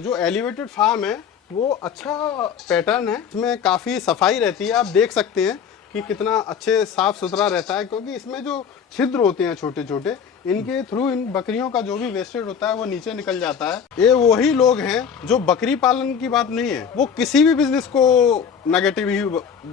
जो elevated farm है वो अच्छा पैटर्न है, इसमें काफ़ी सफाई रहती है। आप देख सकते हैं कि कितना अच्छे साफ सुथरा रहता है, क्योंकि इसमें जो छिद्र होते हैं छोटे छोटे, इनके थ्रू इन बकरियों का जो भी वेस्टेज होता है वो नीचे निकल जाता है। ये वही लोग हैं जो बकरी पालन की बात नहीं है, वो किसी भी बिजनेस को नेगेटिव ही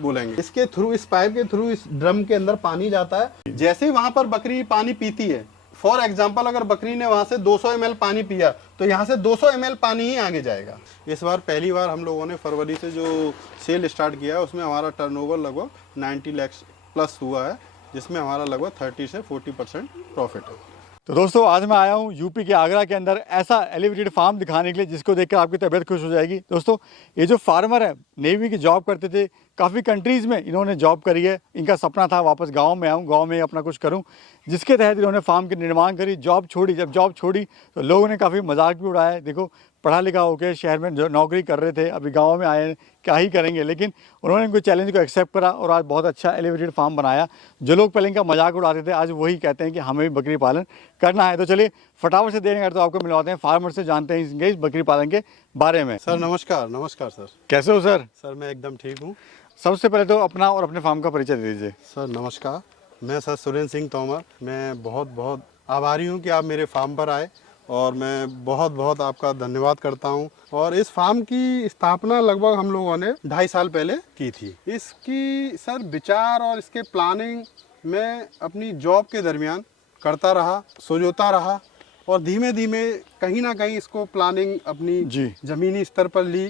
बोलेंगे। इसके थ्रू, इस पाइप के थ्रू इस ड्रम के अंदर पानी जाता है। जैसे ही वहां पर बकरी पानी पीती है, फॉर एग्जाम्पल अगर बकरी ने वहां से 200 ml पानी पिया तो यहाँ से 200 ml पानी ही आगे जाएगा। इस बार पहली बार हम लोगों ने फरवरी से जो सेल स्टार्ट किया है उसमें हमारा टर्नओवर लगभग 90 लाख प्लस हुआ है, जिसमें हमारा लगभग 30 से 40% प्रॉफिट है। तो दोस्तों आज मैं आया हूँ यूपी के आगरा के अंदर ऐसा एलिवेटेड फार्म दिखाने के लिए जिसको देखकर आपकी तबीयत खुश हो जाएगी। दोस्तों ये जो फार्मर है नेवी की जॉब करते थे, काफ़ी कंट्रीज़ में इन्होंने जॉब करी है। इनका सपना था वापस गांव में आऊँ, गांव में अपना कुछ करूं, जिसके तहत इन्होंने फार्म की निर्माण करी। जॉब छोड़ी, जब जॉब छोड़ी तो लोगों ने काफ़ी मजाक भी उड़ाया है। देखो पढ़ा लिखा होकर शहर में जो नौकरी कर रहे थे, अभी गाँव में आए क्या ही करेंगे, लेकिन उन्होंने इनको चैलेंज को एक्सेप्ट करा और आज बहुत अच्छा एलिवेटेड फार्म बनाया। जो लोग पहले इनका मजाक उड़ाते थे आज वही कहते हैं कि हमें भी बकरी पालन करना है। तो चलिए फटाफट से देर तो आपको मिलवाते हैं फार्मर से, जानते हैं इस बकरी पालन के बारे में। सर नमस्कार। नमस्कार सर। कैसे हो सर? सर मैं एकदम ठीक हूँ। सबसे पहले तो अपना और अपने फार्म का परिचय दे दीजिए। सर नमस्कार, मैं सर सुरेंद्र सिंह तोमर। मैं बहुत बहुत आभारी हूँ कि आप मेरे फार्म पर आए और मैं बहुत बहुत आपका धन्यवाद करता हूँ। और इस फार्म की स्थापना लगभग हम लोगों ने 2.5 साल पहले की थी। इसकी सर विचार और इसके प्लानिंग मैं अपनी जॉब के दरमियान करता रहा, सोचता रहा और धीमे धीमे कहीं ना कहीं इसको प्लानिंग अपनी जमीनी स्तर पर ली।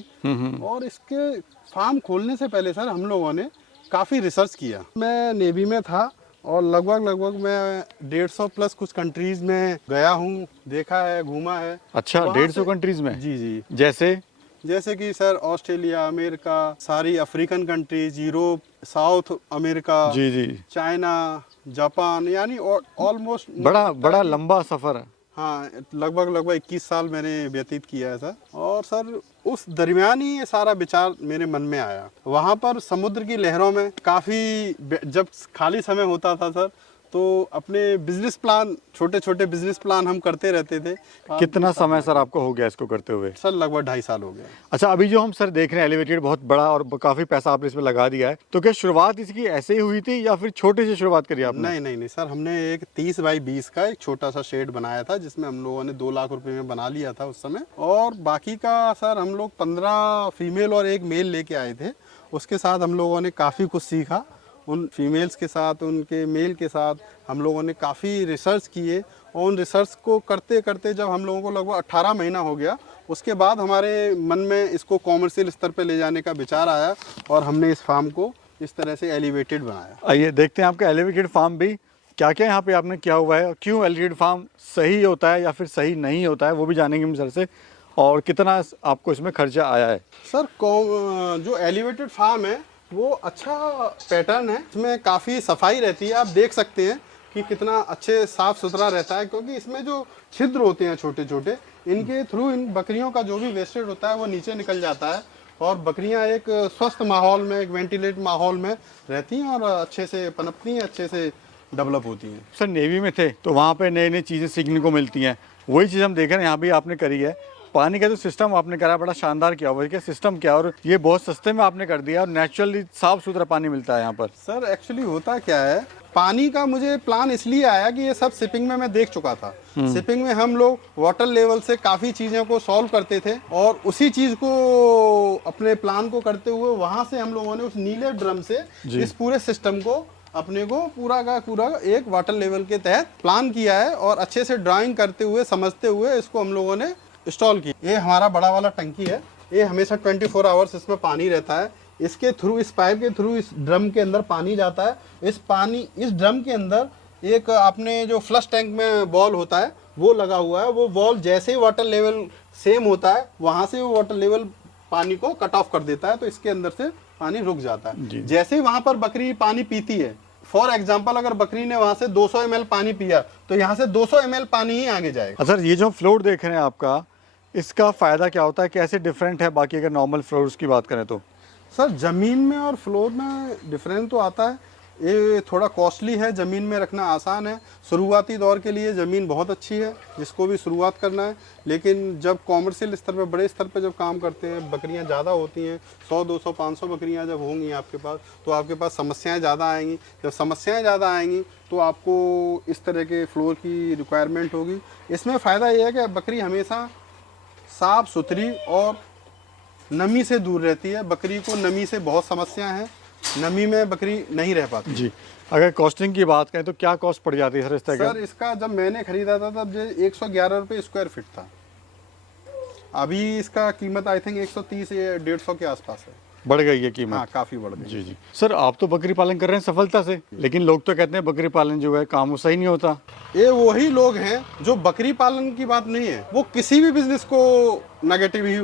और इसके फार्म खोलने से पहले सर हम लोगों ने काफ़ी रिसर्च किया। मैं नेवी में था और लगभग मैं 150 प्लस कुछ कंट्रीज में गया हूँ, देखा है, घूमा है। अच्छा, 150 कंट्रीज में? जी जी। जैसे कि सर ऑस्ट्रेलिया, अमेरिका, सारी African countries, Europe, South America, जी, चाइना, जापान, यानी ऑलमोस्ट बड़ा लंबा सफर है। हाँ, लगभग 21 साल मैंने व्यतीत किया है सर। और सर उस दरमियान ही ये सारा विचार मेरे मन में आया। वहाँ पर समुद्र की लहरों में काफ़ी जब खाली समय होता था सर, तो अपने बिजनेस प्लान, छोटे छोटे बिजनेस प्लान हम करते रहते थे। कितना समय सर आपको हो गया इसको करते हुए? सर लगभग 2.5 साल हो गया। अच्छा, अभी जो हम सर देख रहे हैं एलिवेटेड बहुत बड़ा और काफी पैसा आपने इसमें लगा दिया है, तो क्या शुरुआत इसकी ऐसे ही हुई थी या फिर छोटे से शुरुआत करी आपने? नहीं सर, हमने एक 30 बाई 20 का एक छोटा सा शेड बनाया था, जिसमें हम लोगों ने 2 लाख रुपए में बना लिया था उस समय। और बाकी का सर हम लोग 15 फीमेल और 1 मेल लेके आए थे। उसके साथ हम लोगों ने काफ़ी कुछ सीखा। उन फीमेल्स के साथ, उनके मेल के साथ हम लोगों ने काफ़ी रिसर्च किए। और उन रिसर्च को करते करते जब हम लोगों को लगभग 18 महीना हो गया, उसके बाद हमारे मन में इसको कॉमर्शियल स्तर पे ले जाने का विचार आया और हमने इस फार्म को इस तरह से एलिवेटेड बनाया। आइए देखते हैं आपका एलिवेटेड फार्म भी क्या क्या यहाँ पे आपने किया हुआ है और क्यों एलिवेटेड फार्म सही होता है या फिर सही नहीं होता है, वो भी जानेंगे हम सर से। और कितना आपको इसमें खर्चा आया है? सर जो एलिवेटेड फार्म है वो अच्छा पैटर्न है, इसमें काफ़ी सफाई रहती है। आप देख सकते हैं कि कितना अच्छे साफ सुथरा रहता है, क्योंकि इसमें जो छिद्र होते हैं छोटे छोटे, इनके थ्रू इन बकरियों का जो भी वेस्टेज होता है वो नीचे निकल जाता है और बकरियां एक स्वस्थ माहौल में, एक वेंटिलेट माहौल में रहती हैं और अच्छे से पनपती हैं, अच्छे से डेवलप होती हैं। सर नेवी में थे तो वहाँ पे नई नई चीज़ें सीखने को मिलती हैं, वही चीज़ हम देख रहे हैं यहाँ भी आपने करी है। पानी का जो सिस्टम आपने करा बड़ा शानदार किया हुआ है, सिस्टम क्या, और ये बहुत सस्ते में आपने कर दिया और नेचुरली साफ सुथरा पानी मिलता है यहाँ पर। सर एक्चुअली होता क्या है, पानी का मुझे प्लान इसलिए आया कि ये सब शिपिंग में मैं देख चुका था। शिपिंग में हम लोग वाटर लेवल से काफ़ी चीज़ों को सॉल्व करते थे और उसी चीज़ को अपने प्लान को करते हुए वहाँ से हम लोगों ने उस नीले ड्रम से इस पूरे सिस्टम को अपने को पूरा का पूरा एक वाटर लेवल के तहत प्लान किया है और अच्छे से ड्राइंग करते हुए, समझते हुए इसको हम लोगों ने इंस्टॉल की। ये हमारा बड़ा वाला टंकी है, ये हमेशा 24 आवर्स इसमें पानी रहता है। इसके थ्रू, इस पाइप के थ्रू इस ड्रम के अंदर पानी जाता है। इस ड्रम के अंदर एक आपने जो फ्लश टैंक में बॉल होता है वो लगा हुआ है। वो बॉल जैसे ही वाटर लेवल सेम होता है वहाँ से वो वाटर लेवल पानी को कट ऑफ कर देता है, तो इसके अंदर से पानी रुक जाता है। जैसे ही वहाँ पर बकरी पानी पीती है, फॉर एग्जाम्पल अगर बकरी ने वहाँ से 200 ml पानी पिया तो यहाँ से 200 ml पानी ही आगे जाएगा। सर ये जो फ्लोर देख रहे हैं आपका, इसका फ़ायदा क्या होता है, कैसे डिफरेंट है बाकी अगर नॉर्मल फ्लोर्स की बात करें तो? सर ज़मीन में और फ्लोर में डिफरेंस तो आता है, ये थोड़ा कॉस्टली है, ज़मीन में रखना आसान है। शुरुआती दौर के लिए ज़मीन बहुत अच्छी है जिसको भी शुरुआत करना है, लेकिन जब कॉमर्शियल स्तर पे, बड़े स्तर पे जब काम करते हैं, बकरियां ज़्यादा होती हैं, 100 200 500 बकरियां जब होंगी आपके पास, तो आपके पास समस्याएं ज़्यादा आएंगी। जब समस्याएं ज़्यादा आएंगी तो आपको इस तरह के फ्लोर की रिक्वायरमेंट होगी। इसमें फ़ायदा ये है कि बकरी हमेशा साफ़ सुथरी और नमी से दूर रहती है। बकरी को नमी से बहुत समस्या है, नमी में बकरी नहीं रह पाती। जी, अगर कॉस्टिंग की बात करें तो क्या कॉस्ट पड़ जाती है सर इस तरह का? सर इसका जब मैंने खरीदा था तब ये 111 रुपये स्क्वायर फीट था। अभी इसका कीमत आई थिंक 130 या 150 के आसपास है। बढ़ गई है कीमत? हाँ, काफ़ी बढ़ गई। जी जी। सर आप तो बकरी पालन कर रहे हैं सफलता से, लेकिन लोग तो कहते हैं बकरी पालन जो है काम वो सही नहीं होता। ये वही लोग हैं जो बकरी पालन की बात नहीं है, वो किसी भी बिजनेस को नेगेटिव ही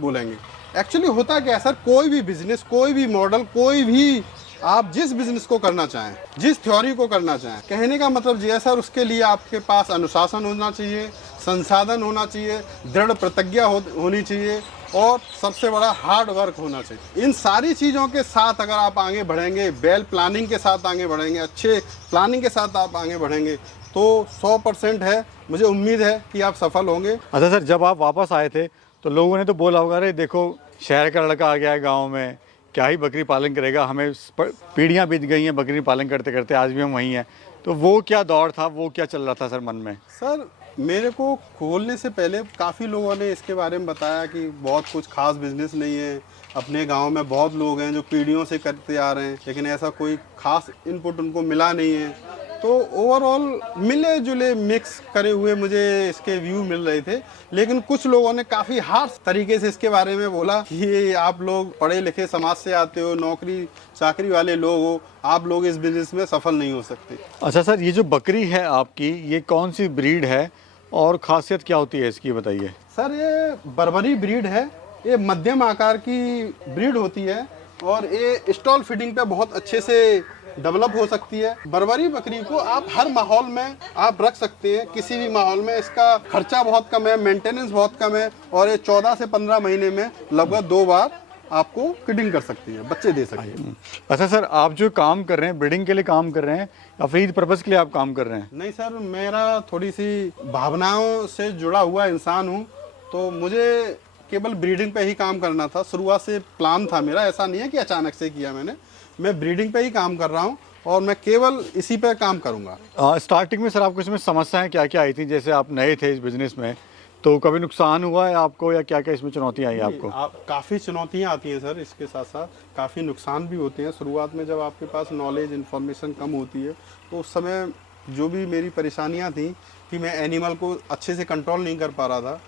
बोलेंगे। एक्चुअली होता क्या है सर, कोई भी बिजनेस, कोई भी मॉडल, कोई भी आप जिस बिजनेस को करना चाहें, जिस थ्योरी को करना चाहें, कहने का मतलब ये है सर, उसके लिए आपके पास अनुशासन होना चाहिए, संसाधन होना चाहिए, दृढ़ प्रतिज्ञा होनी चाहिए और सबसे बड़ा हार्ड वर्क होना चाहिए। इन सारी चीज़ों के साथ अगर आप आगे बढ़ेंगे, वेल प्लानिंग के साथ आगे बढ़ेंगे, अच्छे प्लानिंग के साथ आप आगे बढ़ेंगे, तो 100% है, मुझे उम्मीद है कि आप सफल होंगे। अच्छा सर, जब आप वापस आए थे तो लोगों ने तो बोला होगा, अरे देखो शहर का लड़का आ गया है गाँव में, क्या ही बकरी पालन करेगा, हमें पीढ़ियाँ बीत गई हैं बकरी पालन करते करते, आज भी हम वहीं हैं। तो वो क्या दौर था, वो क्या चल रहा था सर मन में? सर मेरे को खोलने से पहले काफ़ी लोगों ने इसके बारे में बताया कि बहुत कुछ खास बिजनेस नहीं है, अपने गांव में बहुत लोग हैं जो पीढ़ियों से करते आ रहे हैं, लेकिन ऐसा कोई खास इनपुट उनको मिला नहीं है। तो ओवरऑल मिले जुले मिक्स करे हुए मुझे इसके व्यू मिल रहे थे, लेकिन कुछ लोगों ने काफ़ी हार्श तरीके से इसके बारे में बोला कि ये आप लोग पढ़े लिखे समाज से आते हो, नौकरी चाकरी वाले लोग हो, आप लोग इस बिजनेस में सफल नहीं हो सकते। अच्छा सर, ये जो बकरी है आपकी, ये कौन सी ब्रीड है और खासियत क्या होती है इसकी, बताइए। सर ये बर्बरी ब्रीड है, ये मध्यम आकार की ब्रीड होती है और ये स्टॉल फीडिंग पे बहुत अच्छे से डेवलप हो सकती है। बर्बरी बकरी को आप हर माहौल में आप रख सकते हैं, किसी भी माहौल में। इसका खर्चा बहुत कम है, मेंटेनेंस बहुत कम है और ये 14 से 15 महीने में लगभग 2 बार आपको फीडिंग कर सकती है, बच्चे दे सकती है। अच्छा सर, आप जो काम कर रहे हैं, ब्रीडिंग के लिए काम कर रहे हैं या फ्रीड पर्पस के लिए आप काम कर रहे हैं? नहीं सर, मेरा थोड़ी सी भावनाओं से जुड़ा हुआ इंसान हूँ, तो मुझे केवल ब्रीडिंग पे ही काम करना था। शुरुआत से प्लान था मेरा, ऐसा नहीं है कि अचानक से किया मैंने। मैं ब्रीडिंग पे ही काम कर रहा हूँ और मैं केवल इसी पे काम करूँगा। स्टार्टिंग में सर आपको इसमें समस्याएं क्या क्या आई थी? जैसे आप नए थे इस बिजनेस में, तो कभी नुकसान हुआ है आपको या क्या क्या इसमें चुनौतियाँ आई आपको? काफ़ी चुनौतियाँ आती हैं सर, इसके साथ साथ काफ़ी नुकसान भी होते हैं। शुरुआत में जब आपके पास नॉलेज इन्फॉर्मेशन कम होती है, तो उस समय जो भी मेरी परेशानियाँ थी कि मैं एनिमल को अच्छे से कंट्रोल नहीं कर पा रहा था,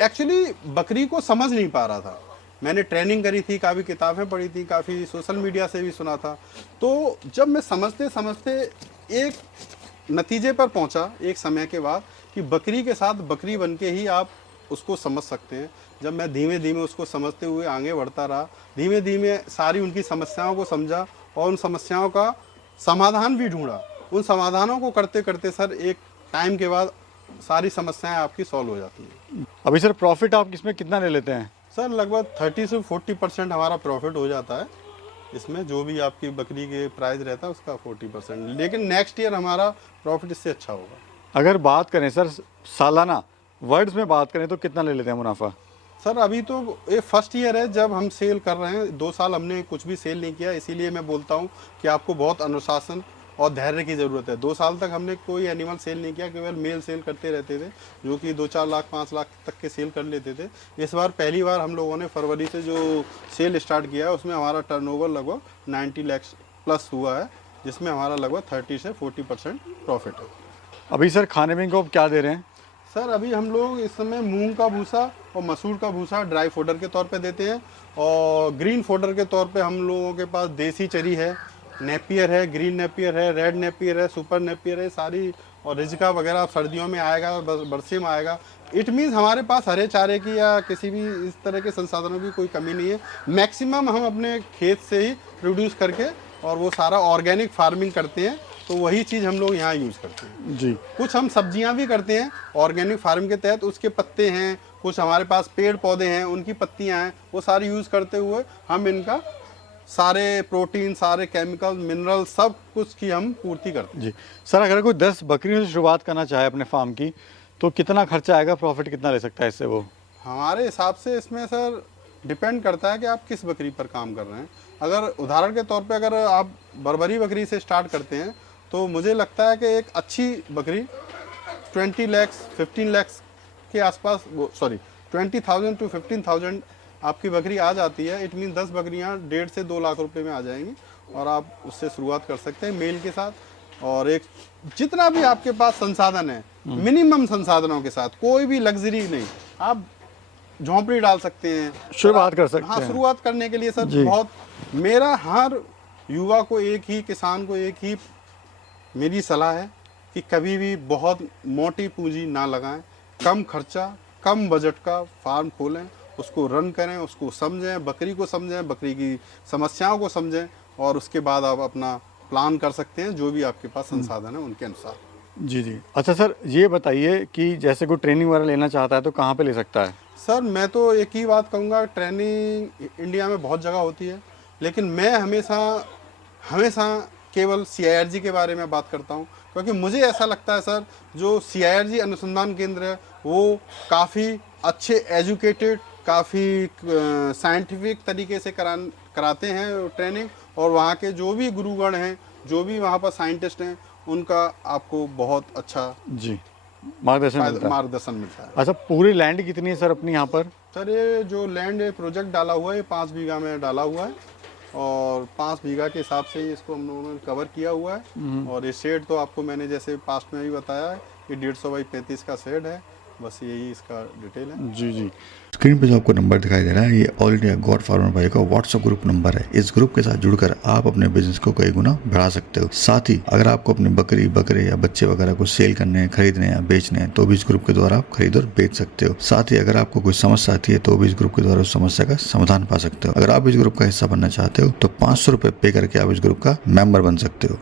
एक्चुअली बकरी को समझ नहीं पा रहा था। मैंने ट्रेनिंग करी थी, काफ़ी किताबें पढ़ी थी, काफ़ी सोशल मीडिया से भी सुना था। तो जब मैं समझते समझते एक नतीजे पर पहुंचा एक समय के बाद कि बकरी के साथ बकरी बन के ही आप उसको समझ सकते हैं। जब मैं धीमे धीमे उसको समझते हुए आगे बढ़ता रहा, धीमे धीमे सारी उनकी समस्याओं को समझा और उन समस्याओं का समाधान भी ढूंढा। उन समाधानों को करते करते सर एक टाइम के बाद सारी समस्याएं आपकी सॉल्व हो जाती हैं। अभी सर प्रॉफिट आप इसमें कितना ले लेते हैं? सर लगभग 30 से 40% हमारा प्रॉफिट हो जाता है इसमें। जो भी आपकी बकरी के प्राइस रहता है उसका 40%, लेकिन नेक्स्ट ईयर हमारा प्रॉफिट इससे अच्छा होगा। अगर बात करें सर सालाना वर्ड्स में बात करें तो कितना ले लेते हैं मुनाफा? सर अभी तो ये फर्स्ट ईयर है जब हम सेल कर रहे हैं, 2 साल हमने कुछ भी सेल नहीं किया, इसीलिए मैं बोलता हूँ कि आपको बहुत अनुशासन और धैर्य की ज़रूरत है। 2 साल तक हमने कोई एनिमल सेल नहीं किया, केवल मेल सेल करते रहते थे, जो कि 2-4 लाख 5 लाख तक के सेल कर लेते थे। इस बार पहली बार हम लोगों ने फरवरी से जो सेल स्टार्ट किया है उसमें हमारा टर्नओवर लगभग 90 लाख प्लस हुआ है, जिसमें हमारा लगभग 30 से 40% प्रॉफिट है। अभी सर खाने में को क्या दे रहे हैं? सर अभी हम लोग इस समय मूंग का भूसा और मसूर का भूसा ड्राई फोडर के तौर पे देते हैं, और ग्रीन फोडर के तौर पे हम लोगों के पास देसी चरी है, नेपियर है, ग्रीन नेपियर है, रेड नेपियर है, सुपर नेपियर है सारी, और रिजका वगैरह सर्दियों में आएगा, बरसे में आएगा। इट मीन्स हमारे पास हरे चारे की या किसी भी इस तरह के संसाधनों की कोई कमी नहीं है। मैक्सिमम हम अपने खेत से ही प्रोड्यूस करके, और वो सारा ऑर्गेनिक फार्मिंग करते हैं, तो वही चीज़ हम लोग यहाँ यूज़ करते हैं जी। कुछ हम सब्जियाँ भी करते हैं ऑर्गेनिक फार्म के तहत, उसके पत्ते हैं, कुछ हमारे पास पेड़ पौधे हैं उनकी पत्तियाँ हैं, वो सारी यूज़ करते हुए हम इनका सारे प्रोटीन, सारे केमिकल, मिनरल, सब कुछ की हम पूर्ति करते हैं। जी सर, अगर कोई 10 बकरियों से शुरुआत करना चाहे अपने फार्म की, तो कितना खर्चा आएगा, प्रॉफिट कितना ले सकता है इससे वो? हमारे हिसाब से इसमें सर डिपेंड करता है कि आप किस बकरी पर काम कर रहे हैं। अगर उदाहरण के तौर पे अगर आप बर्बरी बकरी से स्टार्ट करते हैं तो मुझे लगता है कि एक अच्छी बकरी 20 लाख 15 लाख के आसपास, सॉरी 20,000 to 15,000 आपकी बकरी आ जाती है। इट मीन 10 बकरियां 1.5 से 2 लाख रुपए में आ जाएंगी और आप उससे शुरुआत कर सकते हैं मेल के साथ। और एक जितना भी आपके पास संसाधन है, मिनिमम संसाधनों के साथ, कोई भी लग्जरी नहीं, आप झोंपड़ी डाल सकते हैं, शुरुआत कर सकते हाँ, हैं। शुरुआत करने के लिए सर जी। बहुत, मेरा हर युवा को एक ही, किसान को एक ही मेरी सलाह है कि कभी भी बहुत मोटी पूंजी ना लगाएं, कम खर्चा, कम बजट का फार्म खोलें, उसको रन करें, उसको समझें, बकरी को समझें, बकरी की समस्याओं को समझें और उसके बाद आप अपना प्लान कर सकते हैं जो भी आपके पास संसाधन है उनके अनुसार। जी जी। अच्छा सर, ये बताइए कि जैसे कोई ट्रेनिंग वगैरह लेना चाहता है तो कहाँ पे ले सकता है? सर मैं तो एक ही बात कहूँगा, ट्रेनिंग इंडिया में बहुत जगह होती है, लेकिन मैं हमेशा केवल CIRG के बारे में बात करता हूँ, क्योंकि मुझे ऐसा लगता है सर, जो CIRG अनुसंधान केंद्र है वो काफ़ी अच्छे एजुकेटेड, काफ़ी साइंटिफिक तरीके से कराते हैं ट्रेनिंग, और वहाँ के जो भी गुरुगण हैं, जो भी वहाँ पर साइंटिस्ट हैं, उनका आपको बहुत अच्छा जी मार्गदर्शन मिलता है। मार्गदर्शन मिलता है। अच्छा, पूरी लैंड कितनी है सर अपनी यहाँ पर? सर ये जो लैंड प्रोजेक्ट डाला हुआ है, ये 5 बीघा में डाला हुआ है और 5 बीघा के हिसाब से ही इसको हम लोगों ने कवर किया हुआ है। और ये शेड तो आपको मैंने जैसे पास्ट में भी बताया है, ये 150 बाई 35 का शेड है, बस यही इसका डिटेल है। जी जी। स्क्रीन पे जो आपको नंबर दिखाई दे रहा है, ये ऑल इंडिया गॉड फार्मर भाई का व्हाट्सएप ग्रुप नंबर है। इस ग्रुप के साथ जुड़कर आप अपने बिजनेस को कई गुना बढ़ा सकते हो। साथ ही अगर आपको अपनी बकरी, बकरे या बच्चे वगैरह को सेल करने हैं, खरीदने या बेचने हैं, तो भी इस ग्रुप के द्वारा आप खरीद और बेच सकते हो। साथ ही अगर आपको कोई समस्या आती है तो भी इस ग्रुप के द्वारा उस समस्या का समाधान पा सकते हो। अगर आप इस ग्रुप का हिस्सा बनना चाहते हो तो 500 रुपये पे करके आप इस ग्रुप का मेंबर बन सकते हो।